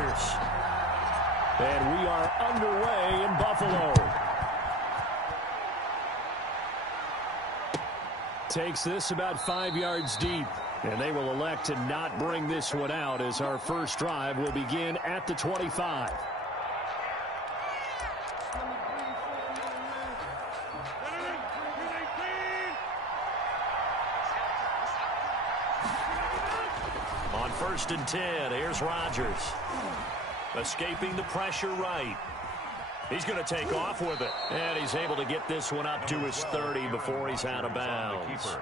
Packers. And we are underway in Buffalo. Takes this about 5 yards deep. And they will elect to not bring this one out as our first drive will begin at the 25. On 1st and 10, here's Rodgers. Escaping the pressure right. He's going to take off with it. And he's able to get this one up to his 30 before he's out of bounds.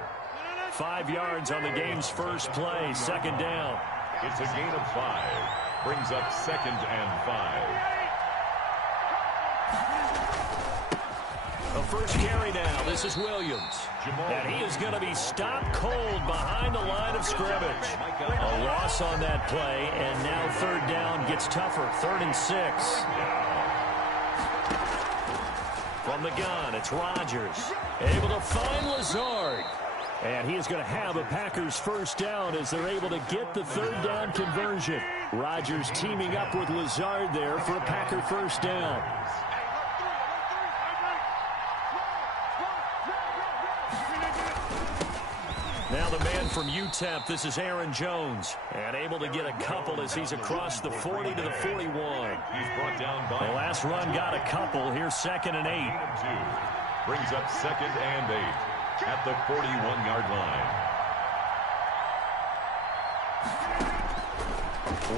5 yards on the game's first play, 2nd down. It's a gain of 5. Brings up 2nd and 5. The first carry now. This is Williams. And he is going to be stopped cold behind the line of scrimmage. A loss on that play, and now 3rd down gets tougher. 3rd and 6. From the gun, it's Rodgers. Able to find Lazard. And he is going to have a Packers first down as they're able to get the 3rd down conversion. Rodgers teaming up with Lazard there for a Packer first down. Now the man from UTEP, this is Aaron Jones. And able to get a couple as he's across the 40 to the 41. He's brought down by the last run got a couple. Here's 2nd and 8. Brings up 2nd and 8. At the 41-yard line.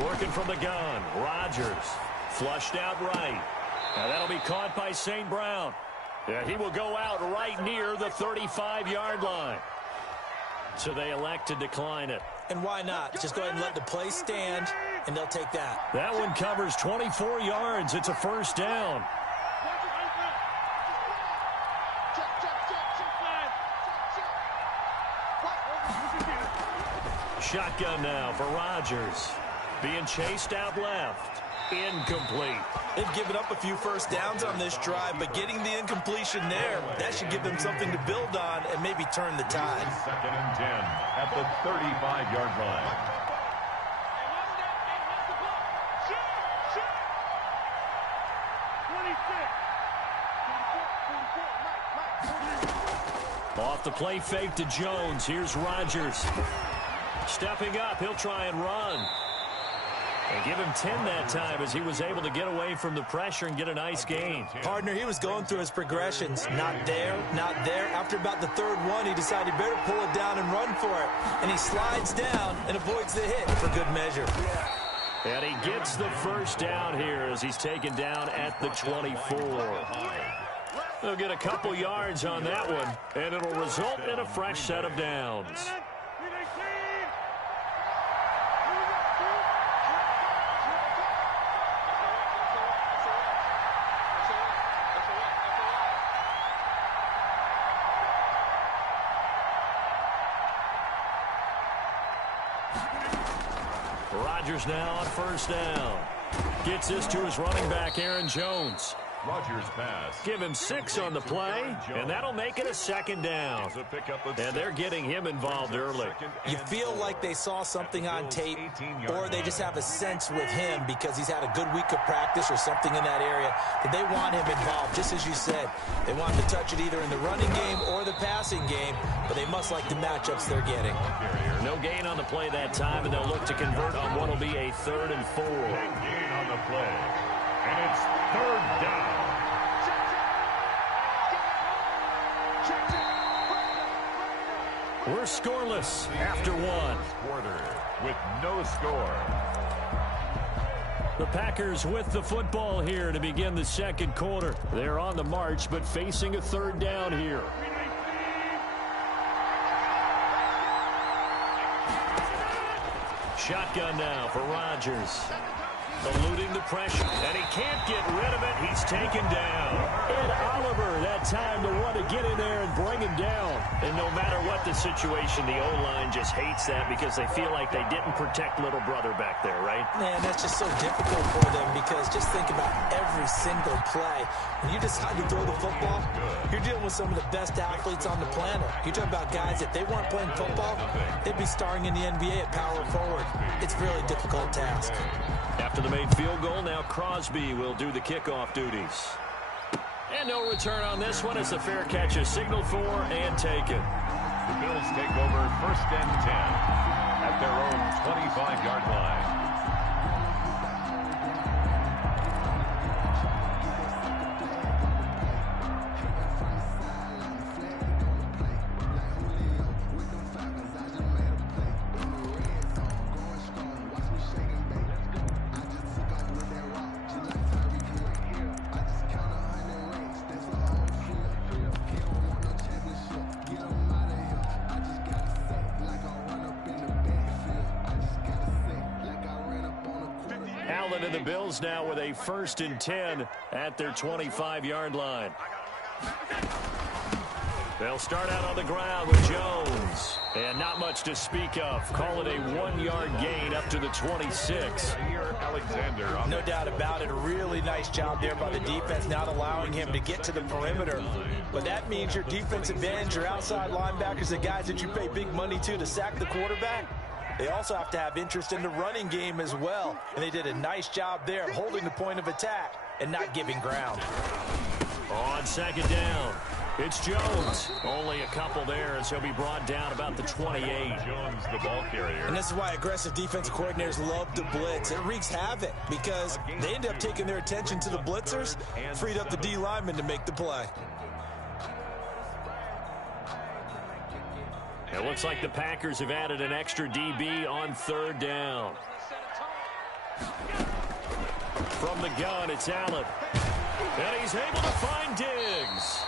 Working from the gun. Rodgers. Flushed out right. Now that'll be caught by St. Brown. Yeah, he will go out right near the 35-yard line. So they elect to decline it. And why not? Just go ahead and let the play stand, and they'll take that. That one covers 24 yards. It's a first down. Shotgun now for Rodgers. Being chased out left. Incomplete. They've given up a few first downs on this drive, but getting the incompletion there, that should give them something to build on and maybe turn the tide. 2nd and 10 at the 35-yard line. Off the play fake to Jones. Here's Rodgers. Stepping up, he'll try and run. And give him 10 that time as he was able to get away from the pressure and get a nice gain. Partner, he was going through his progressions. Not there, not there. After about the 3rd one, he decided he better pull it down and run for it. And he slides down and avoids the hit for good measure. And he gets the first down here as he's taken down at the 24. They'll get a couple yards on that one, and it'll result in a fresh set of downs. Rodgers now on first down. Gets this to his running back, Aaron Jones. Rodgers pass. Give him 6 on the play, and that'll make it a 2nd down. And they're getting him involved early. You feel like they saw something on tape, or they just have a sense with him because he's had a good week of practice or something in that area that they want him involved, just as you said. They want him to touch it either in the running game or the passing game, but they must like the matchups they're getting. No gain on the play that time, and they'll look to convert on what will be a 3rd and 4. Big gain on the play. And it's 3rd down. We're scoreless after one. Quarter with no score. The Packers with the football here to begin the 2nd quarter. They're on the march, but facing a 3rd down here. Shotgun now for Rodgers. Eluding the pressure, and he can't get rid of it. He's taken down. Ed Oliver, that time to want to get in there and bring him down. And no matter what the situation, the O-line just hates that because they feel like they didn't protect little brother back there, right? Man, that's just so difficult for them because just think about every single play. When you decide to throw the football, you're dealing with some of the best athletes on the planet. You're talking about guys, if they weren't playing football, they'd be starring in the NBA at power forward. It's a really difficult task. After the made field goal, now Crosby will do the kickoff duties. And no return on this one as the fair catch is signaled for and taken. The Bills take over 1st and 10 at their own 25-yard line. And the Bills now with a 1st and 10 at their 25-yard line. They'll start out on the ground with Jones. And not much to speak of. Call it a 1-yard gain up to the 26. Alexander. No doubt about it. A really nice job there by the defense, not allowing him to get to the perimeter. But that means your defensive ends, your outside linebackers, the guys that you pay big money to sack the quarterback, they also have to have interest in the running game as well. And they did a nice job there of holding the point of attack and not giving ground. On 2nd down, it's Jones. Only a couple there as he'll be brought down about the 28. Jones, the ball carrier. And this is why aggressive defensive coordinators love to blitz. It wreaks havoc because they end up taking their attention to the blitzers, freed up the D lineman to make the play. It looks like the Packers have added an extra DB on 3rd down. From the gun, it's Allen. And he's able to find Diggs.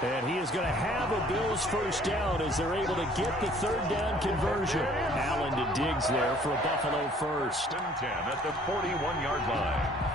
And he is going to have a Bills 1st down as they're able to get the 3rd down conversion. Allen to Diggs there for a Buffalo 1st. 10 at the 41-yard line.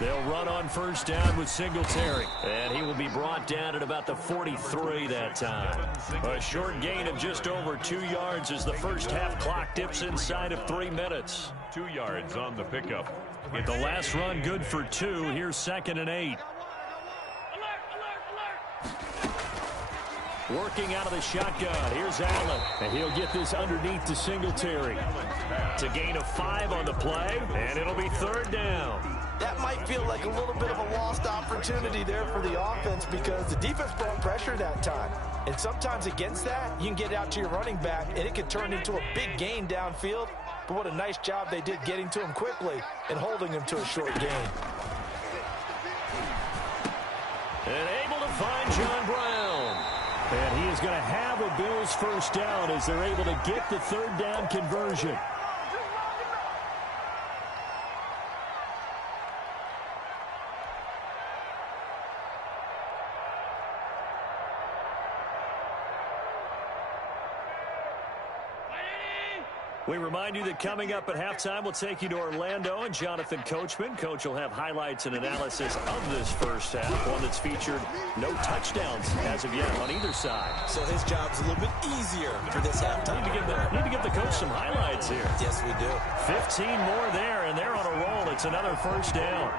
They'll run on 1st down with Singletary. And he will be brought down at about the 43 that time. A short gain of just over 2 yards as the first half clock dips inside of 3 minutes. 2 yards on the pickup. The last run good for 2. Here's 2nd and 8. Working out of the shotgun. Here's Allen. And he'll get this underneath to Singletary. It's a gain of 5 on the play. And it'll be 3rd down. That might feel like a little bit of a lost opportunity there for the offense because the defense brought pressure that time. And sometimes against that, you can get out to your running back, and it can turn into a big gain downfield. But what a nice job they did getting to him quickly and holding him to a short gain. And able to find John Brown. And he is going to have a Bills 1st down as they're able to get the 3rd down conversion. We remind you that coming up at halftime, we'll take you to Orlando and Jonathan Coachman. Coach will have highlights and analysis of this first half, one that's featured no touchdowns as of yet on either side. So his job's a little bit easier for this halftime. Need to give the coach some highlights here. Yes, we do. 15 more there, and they're on a roll. It's another 1st down.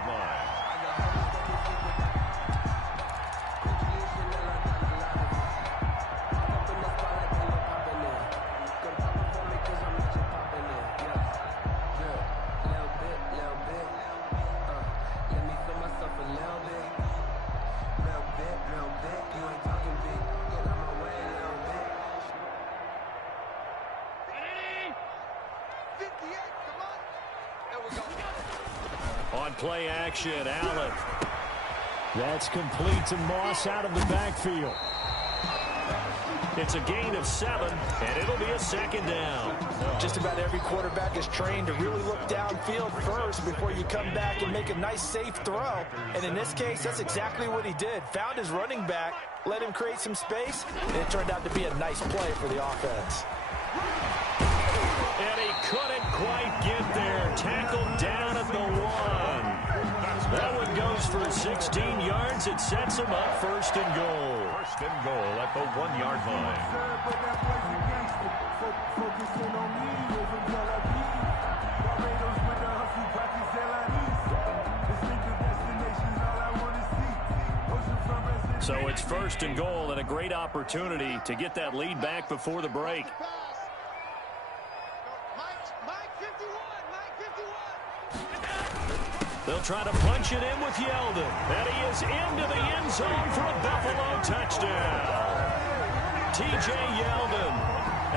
On play action, Allen. That's complete to Moss out of the backfield. It's a gain of 7, and it'll be a 2nd down. Just about every quarterback is trained to really look downfield first before you come back and make a nice, safe throw. And in this case, that's exactly what he did. Found his running back, let him create some space, and it turned out to be a nice play for the offense. And he couldn't quite get there. Tackled down at the 1. That one goes for 16 yards. It sets him up 1st and goal. 1st and goal at the 1-yard line. So it's first and goal and a great opportunity to get that lead back before the break. They'll try to punch it in with Yeldon. And he is into the end zone for a Buffalo touchdown. T.J. Yeldon,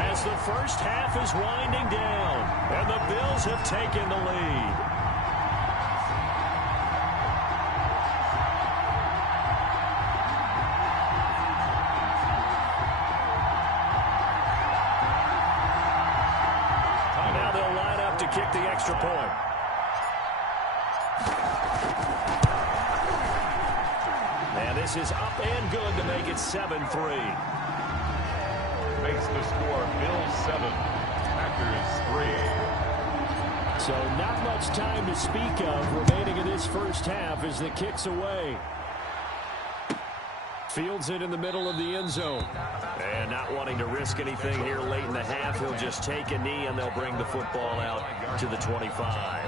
as the first half is winding down, and the Bills have taken the lead. Now they'll line up to kick the extra point. And this is up and good to make it 7-3. Makes the score Bills 7, Packers 3. So not much time to speak of remaining in this first half as the kick's away. Fields it in the middle of the end zone. And not wanting to risk anything here late in the half, he'll just take a knee and they'll bring the football out to the 25.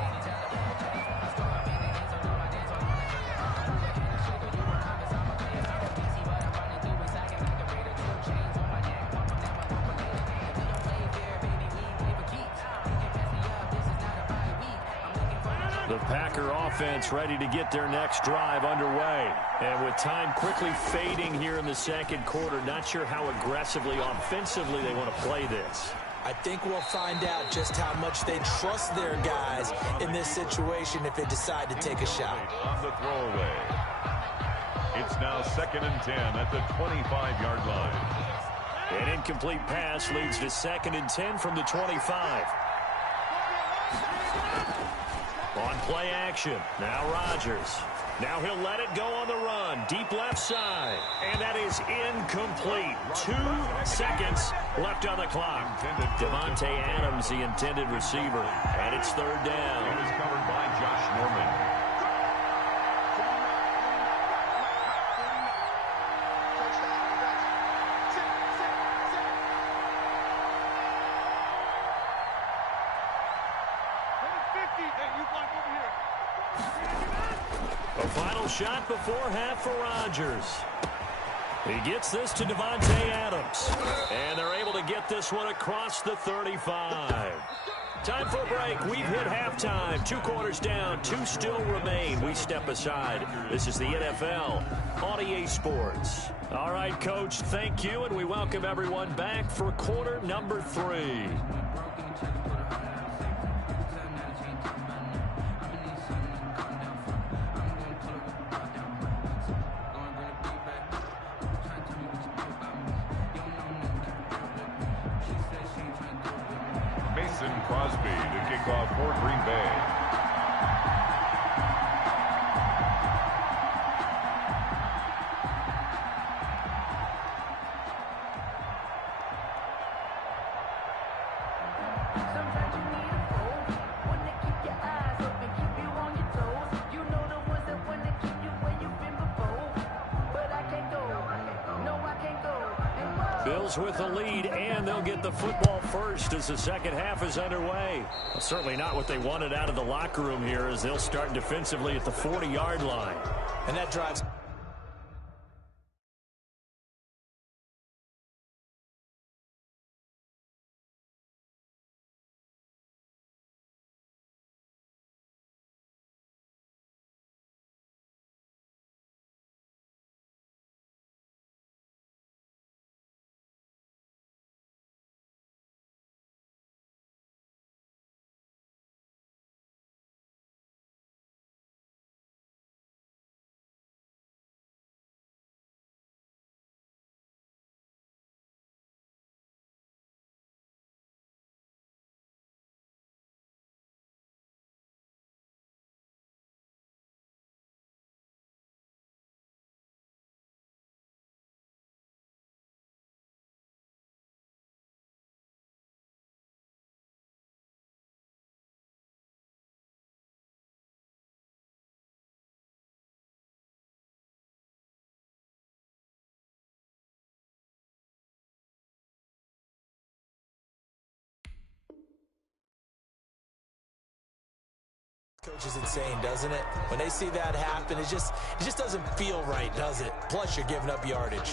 The Packer offense ready to get their next drive underway. And with time quickly fading here in the second quarter, not sure how aggressively, offensively they want to play this. I think we'll find out just how much they trust their guys in this situation if they decide to take a shot. On the throwaway. It's now 2nd and 10 at the 25-yard line. An incomplete pass leads to 2nd and 10 from the 25. On play action, now Rodgers. Now he'll let it go on the run, deep left side. And that is incomplete. 2 seconds left on the clock. Davante Adams, the intended receiver. And it's 3rd down. It was covered by Josh Norman. A final shot before half for Rodgers. He gets this to Davante Adams. And they're able to get this one across the 35. Time for a break. We've hit halftime. 2 quarters down. 2 still remain. We step aside. This is the NFL on EA Sports. All right, Coach, thank you. And we welcome everyone back for quarter number 3. Crosby to kick off for Green Bay. Sometimes you need a fold, one to keep your eyes open, keep you on your toes. You know the ones that want to keep you where you've been before. But I can't go, no I can't go. Bills with the lead, and they'll get the football first as the second half is underway. Well, certainly not what they wanted out of the locker room here as they'll start defensively at the 40-yard line. And that drives Coach is insane, doesn't it? When they see that happen, it just doesn't feel right, does it? Plus, you're giving up yardage.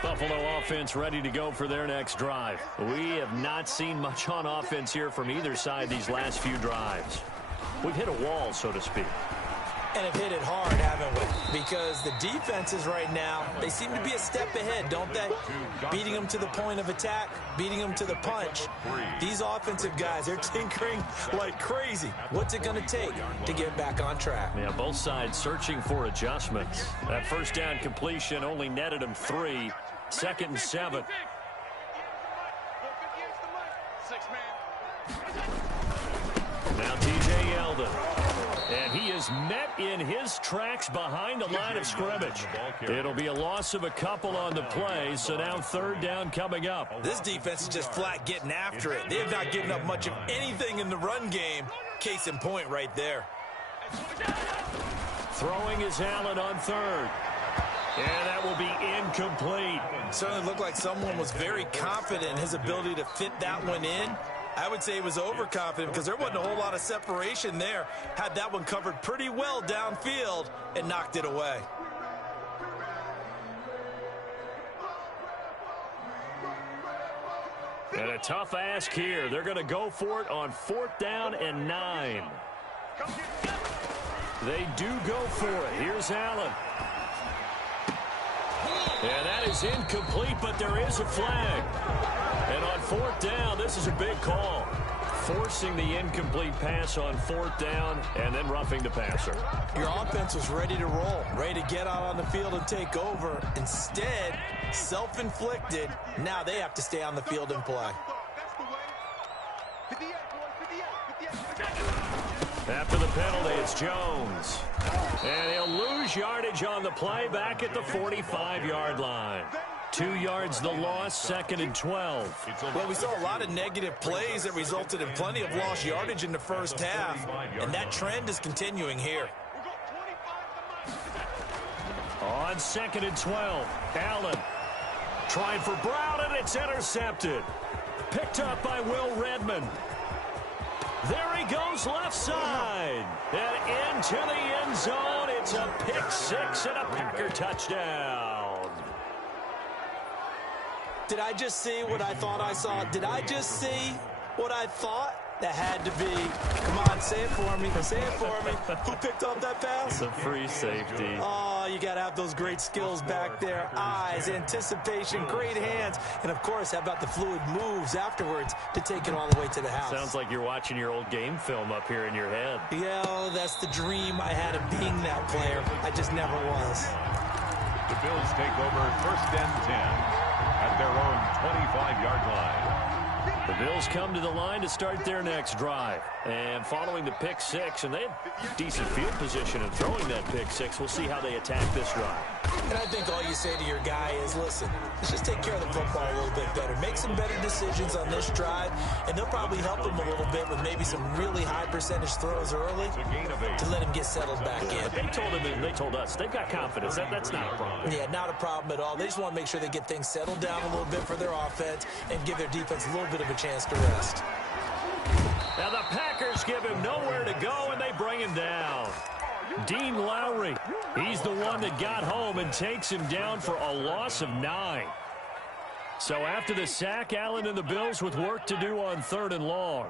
Buffalo offense ready to go for their next drive. We have not seen much on offense here from either side these last few drives. We've hit a wall, so to speak. And have hit it hard, haven't we? Because the defenses right now, they seem to be a step ahead, don't they? Beating them to the point of attack, beating them to the punch. These offensive guys, they're tinkering like crazy. What's it going to take to get back on track? Yeah, both sides searching for adjustments. That first down completion only netted them 3. 2nd and 7. Now TJ Yeldon. And he is met in his tracks behind the line of scrimmage. It'll be a loss of a couple on the play, so now 3rd down coming up. This defense is just flat getting after it. They have not given up much of anything in the run game. Case in point right there. Throwing is Allen on 3rd. And that will be incomplete. Certainly looked like someone was very confident in his ability to fit that one in. I would say he was overconfident because there wasn't a whole lot of separation there. Had that one covered pretty well downfield and knocked it away. And a tough ask here. They're going to go for it on 4th down and 9. They do go for it. Here's Allen. And that is incomplete, but there is a flag. And on 4th down, this is a big call. Forcing the incomplete pass on 4th down and then roughing the passer. Your offense was ready to roll, ready to get out on the field and take over. Instead, self-inflicted. Now they have to stay on the field and play. After the penalty, it's Jones. And he'll lose yardage on the play back at the 45-yard line. 2 yards the loss, 2nd and 12. Well, we saw a lot of negative plays that resulted in plenty of lost yardage in the first half, and that trend is continuing here. On 2nd and 12, Allen trying for Brown, and it's intercepted. Picked up by Will Redmond. There he goes left side. And into the end zone. It's a pick 6 and a Packer touchdown. Did I just see what I thought I saw? Did I just see what I thought? That had to be. Come on, say it for me. Say it for me. Who picked up that pass? It's a free safety. Oh, you got to have those great skills back there. Eyes, anticipation, great hands. And, of course, how about the fluid moves afterwards to take it all the way to the house? Sounds like you're watching your old game film up here in your head. Yeah, oh, that's the dream I had of being that player. I just never was. The Bills take over 1st and 10 at their own 25-yard line. The Bills come to the line to start their next drive. And following the pick 6, and they had decent field position in throwing that pick 6. We'll see how they attack this drive. And I think all you say to your guy is, listen, let's just take care of the football a little bit better. Make some better decisions on this drive, and they'll probably help him a little bit with maybe some really high percentage throws early to let him get settled back in. They told him, and they told us, they've got confidence. That's not a problem. Yeah, not a problem at all. They just want to make sure they get things settled down a little bit for their offense and give their defense a little bit of a chance to rest. Now the Packers give him nowhere to go, and they bring him down. Dean Lowry, he's the one that got home and takes him down for a loss of 9. So after the sack, Allen and the Bills with work to do on 3rd and long.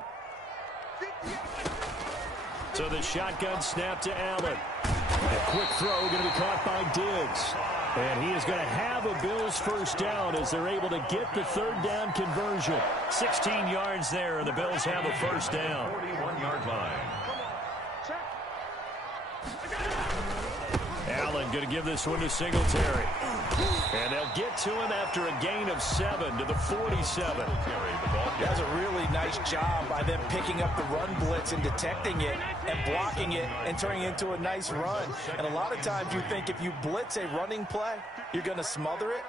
So the shotgun snap to Allen. A quick throw going to be caught by Diggs. And he is going to have a Bills first down as they're able to get the 3rd down conversion. 16 yards there, and the Bills have a first down. 41-yard line. Allen going to give this one to Singletary. And they'll get to him after a gain of 7 to the 47. That's a really nice job by them picking up the run blitz and detecting it and blocking it and turning it into a nice run. And a lot of times you think if you blitz a running play, you're going to smother it.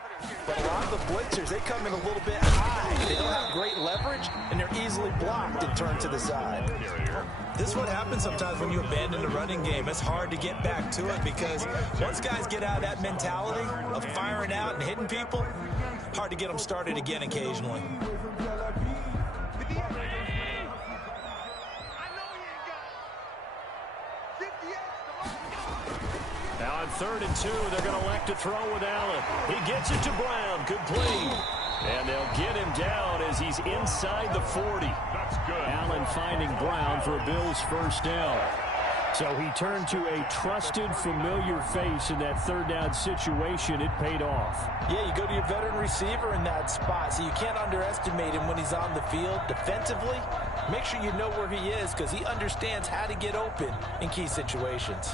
But a lot of the blitzers, they come in a little bit high. They don't have great leverage, and they're easily blocked and turned to the side. This is what happens sometimes when you abandon the running game. It's hard to get back to it because once guys get out of that mentality of firing out and hitting people, hard to get them started again occasionally. Now on 3rd and 2, they're going to elect to throw with Allen. He gets it to Brown, complete. And they'll get him down as he's inside the 40. That's good. Allen finding Brown for a Bills first down. So he turned to a trusted, familiar face in that 3rd down situation. It paid off. Yeah, you go to your veteran receiver in that spot, so you can't underestimate him when he's on the field. Defensively, make sure you know where he is because he understands how to get open in key situations.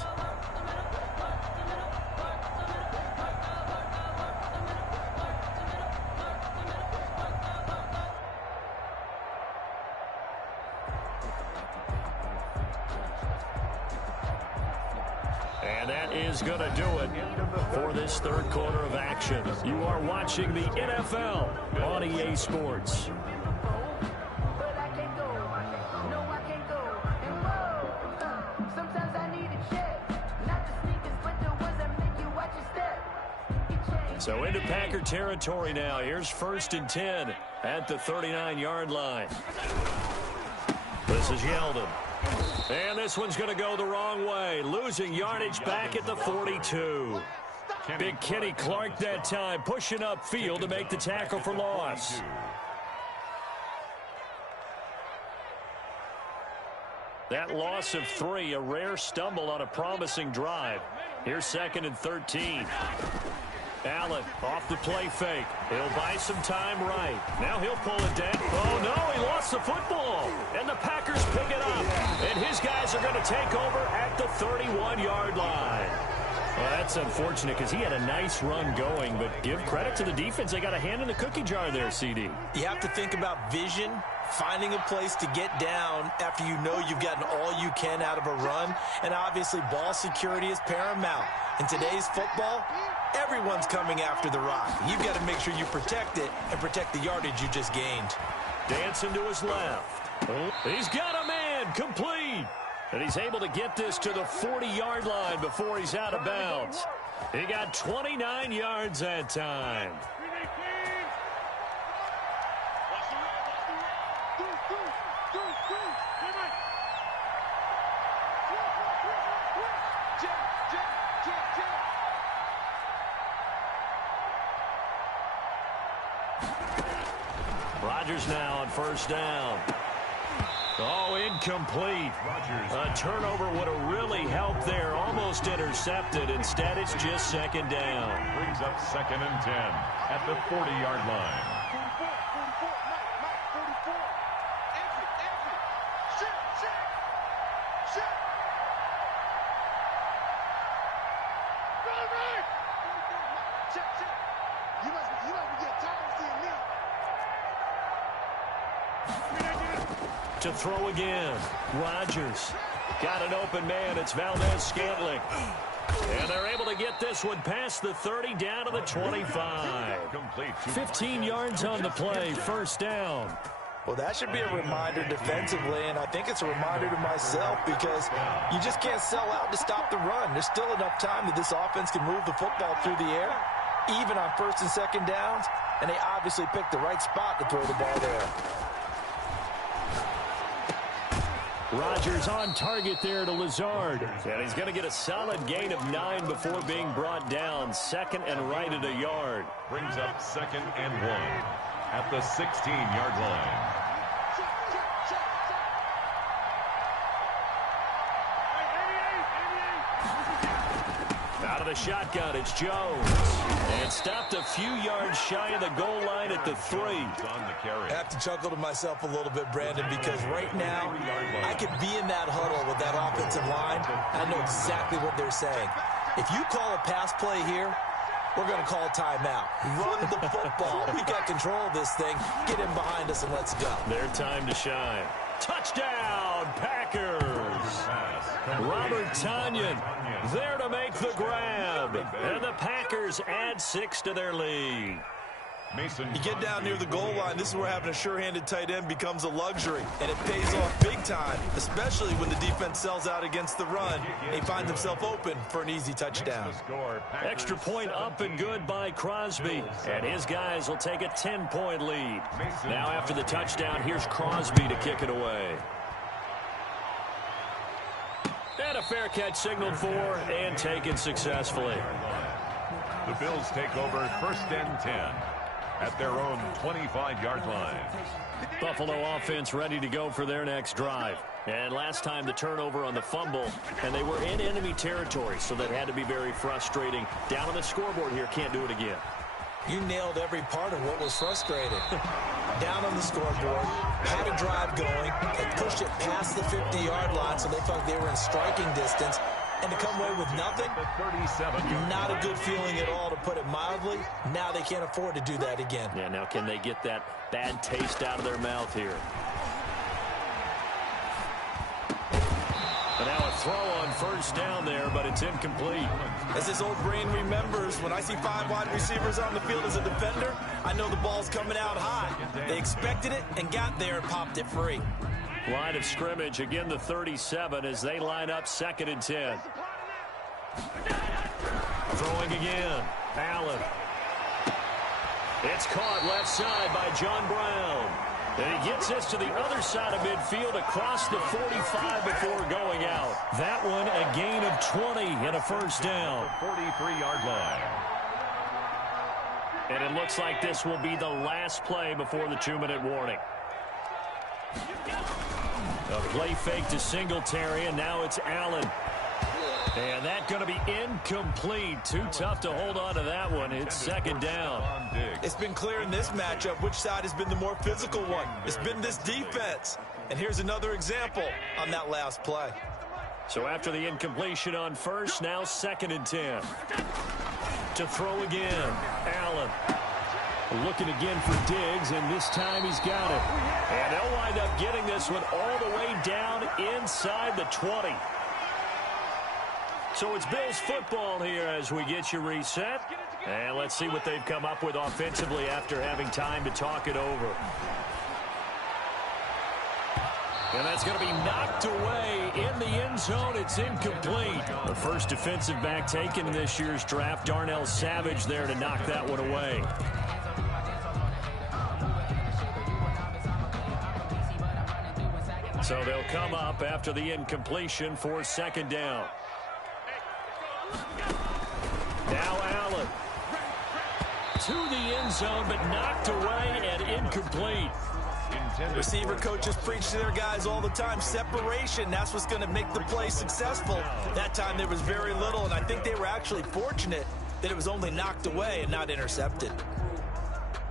And that is going to do it for this 3rd quarter of action. You are watching the NFL on EA Sports. But I can't go. No, I can't go. And whoa, sometimes I need a check. Not the sneakers, but the ones that make you watch your step. So into Packer territory now. Here's 1st and 10 at the 39-yard line. This is Yeldon. And this one's going to go the wrong way. Losing yardage back at the 42. Big Kenny Clark that time pushing upfield to make the tackle for loss. That loss of 3, a rare stumble on a promising drive. Here's 2nd and 13. Allen off the play fake. He'll buy some time right. Now he'll pull it down. Oh, no, he lost the football. And the Packers pick it up. And his guys are going to take over at the 31-yard line. Well, that's unfortunate because he had a nice run going, but give credit to the defense. They got a hand in the cookie jar there, CD. You have to think about vision, finding a place to get down after you know you've gotten all you can out of a run, and obviously ball security is paramount. In today's football, everyone's coming after the rock. You've got to make sure you protect it and protect the yardage you just gained. Dancing to his left. He's got a man, complete. And he's able to get this to the 40-yard line before he's out of bounds. He got 29 yards that time. Rodgers now on 1st down. Oh, incomplete. A turnover would have really helped there. Almost intercepted. Instead, it's just 2nd down. Brings up 2nd and 10 at the 40-yard line. To throw again. Rodgers got an open man. It's Valdez-Scantling. And they're able to get this one past the 30 down to the 25. 15 yards on the play. 1st down. Well, that should be a reminder defensively, and I think it's a reminder to myself because you just can't sell out to stop the run. There's still enough time that this offense can move the football through the air, even on 1st and 2nd downs, and they obviously picked the right spot to throw the ball there. Rodgers on target there to Lazard. And he's going to get a solid gain of 9 before being brought down. 2nd and right at a yard. Brings up 2nd and 1 at the 16-yard line. Out of the shotgun, it's Jones. And stopped a few yards shy of the goal line at the 3. I have to chuckle to myself a little bit, Brandon, because right now I could be in that huddle with that offensive line. I know exactly what they're saying. If you call a pass play here, we're going to call timeout. Run the football. We got control of this thing. Get in behind us and let's go. Their time to shine. Touchdown, Packers. Robert Tonyan there to make the grab. And the Packers add 6 to their lead. You get down near the goal line, this is where having a sure-handed tight end becomes a luxury, and it pays off big time, especially when the defense sells out against the run. They find themselves open for an easy touchdown. Extra point up and good by Crosby, and his guys will take a 10-point lead. Now after the touchdown, here's Crosby to kick it away. And a fair catch signaled for and taken successfully. The Bills take over 1st and 10 at their own 25-yard line. Buffalo offense ready to go for their next drive. And last time the turnover on the fumble, and they were in enemy territory, so that had to be very frustrating. Down on the scoreboard here, can't do it again. You nailed every part of what was frustrating. Down on the scoreboard, had a drive going, had pushed it past the 50-yard line, so they thought they were in striking distance, and to come away with nothing, not a good feeling at all, to put it mildly. Now they can't afford to do that again. Yeah, now can they get that bad taste out of their mouth here? And now a throw on 1st down there, but it's incomplete. As this old brain remembers, when I see 5 wide receivers on the field as a defender, I know the ball's coming out high. They expected it and got there and popped it free. Line of scrimmage, again the 37 as they line up 2nd and 10. Throwing again. Allen. It's caught left side by John Brown. And he gets this to the other side of midfield across the 45 before going out. That one a gain of 20 and a 1st down. 43-yard line. And it looks like this will be the last play before the 2-minute warning. A play fake to Singletary, and now it's Allen. And that's going to be incomplete. Too tough to hold on to that one. It's 2nd down. It's been clear in this matchup which side has been the more physical one. It's been this defense. And here's another example on that last play. So after the incompletion on 1st, now 2nd and 10. To throw again, Allen. Looking again for Diggs, and this time he's got it. And they'll wind up getting this one all the way down inside the 20. So it's Bills football here as we get you reset. And let's see what they've come up with offensively after having time to talk it over. And that's going to be knocked away in the end zone. It's incomplete. The first defensive back taken in this year's draft, Darnell Savage, there to knock that one away. So they'll come up after the incompletion for 2nd down. Now Allen. To the end zone, but knocked away and incomplete. Receiver coaches preach to their guys all the time. Separation, that's what's going to make the play successful. That time there was very little, and I think they were actually fortunate that it was only knocked away and not intercepted.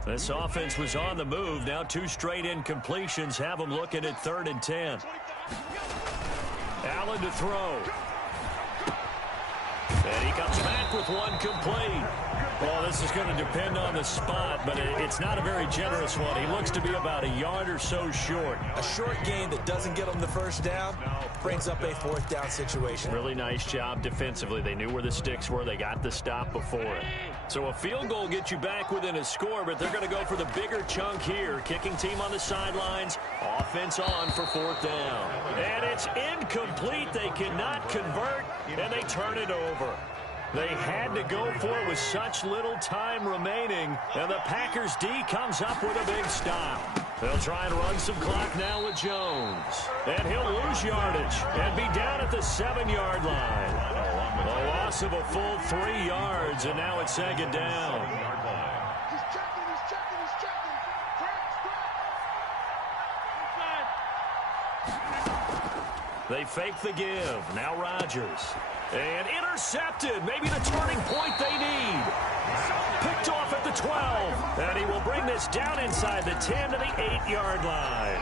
This offense was on the move. Now 2 straight incompletions have them looking at 3rd and 10. Allen to throw. And he comes back with one complete. Well, this is going to depend on the spot, but it's not a very generous one. He looks to be about a yard or so short. A short gain that doesn't get him the 1st down brings up a 4th down situation. Really nice job defensively. They knew where the sticks were. They got the stop before it. So a field goal gets you back within a score, but they're going to go for the bigger chunk here. Kicking team on the sidelines. Offense on for 4th down. And it's incomplete. They cannot convert, and they turn it over. They had to go for it with such little time remaining, and the Packers D comes up with a big stop. They'll try and run some clock now with Jones. And he'll lose yardage and be down at the 7-yard line. A loss of a full 3 yards, and now it's 2nd down. They fake the give. Now Rodgers. And intercepted. Maybe the turning point they need. Picked off at the 12. And he will bring this down inside the 10 to the 8-yard line.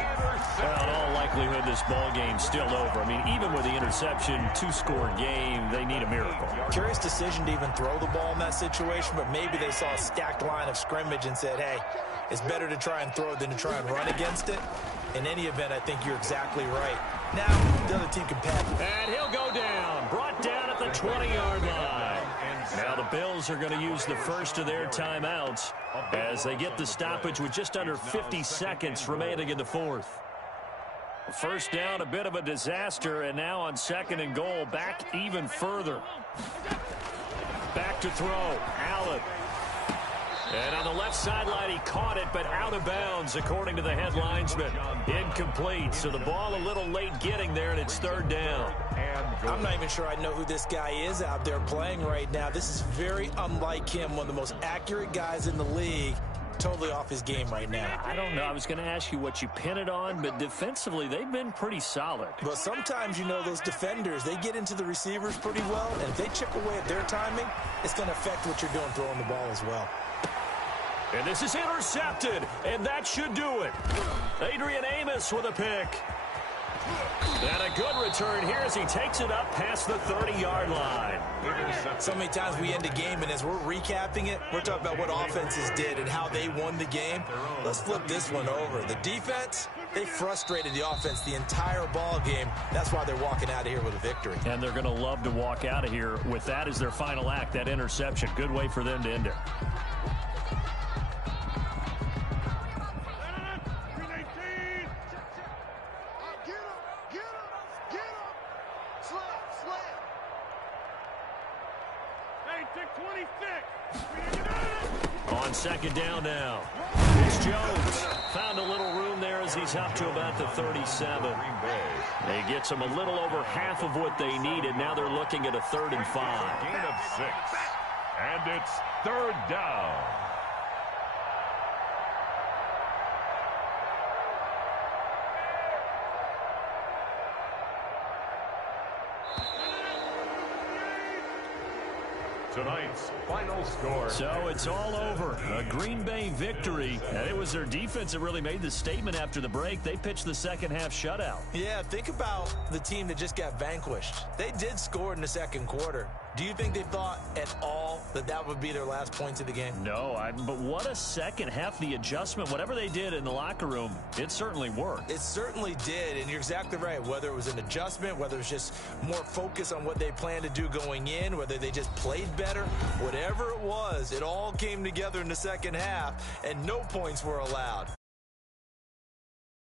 Well, in all likelihood, this ball game's still over. I mean, even with the interception, 2-score game, they need a miracle. Curious decision to even throw the ball in that situation, but maybe they saw a stacked line of scrimmage and said, hey, it's better to try and throw than to try and run against it. In any event, I think you're exactly right. Now, the other team can pack. And he'll go down. Brought down at the 20-yard line. Now the Bills are going to use the first of their timeouts as they get the stoppage with just under 50 seconds remaining in the 4th. First down, a bit of a disaster, and now on 2nd and goal, back even further. Back to throw. Allen. And on the left sideline, he caught it, but out of bounds, according to the head linesman. Incomplete, so the ball a little late getting there, and it's third down. I'm not even sure I know who this guy is out there playing right now. This is very unlike him, one of the most accurate guys in the league. Totally off his game right now. I don't know. I was going to ask you what you pin it on, but defensively, they've been pretty solid. But sometimes, you know, those defenders, they get into the receivers pretty well, and if they chip away at their timing, it's going to affect what you're doing throwing the ball as well. And this is intercepted, and that should do it. Adrian Amos with a pick. And a good return here as he takes it up past the 30-yard line. So many times we end a game, and as we're recapping it, we're talking about what offenses did and how they won the game. Let's flip this one over. The defense, they frustrated the offense the entire ball game. That's why they're walking out of here with a victory. And they're going to love to walk out of here with that as their final act, that interception. Good way for them to end it. On second down now, it's Jones. Found a little room there as he's up to about the 37. He gets them a little over half of what they needed. Now they're looking at a 3rd and 5. Gain of 6. And it's third down. Tonight's final score. So it's all over. A Green Bay victory. And it was their defense that really made the statement after the break. They pitched the second half shutout. Yeah, think about the team that just got vanquished. They did score in the second quarter. Do you think they thought at all that that would be their last points of the game? No, but what a second half. The adjustment, whatever they did in the locker room, it certainly worked. It certainly did, and you're exactly right. Whether it was an adjustment, whether it was just more focus on what they planned to do going in, whether they just played better, whatever it was, it all came together in the second half, and no points were allowed.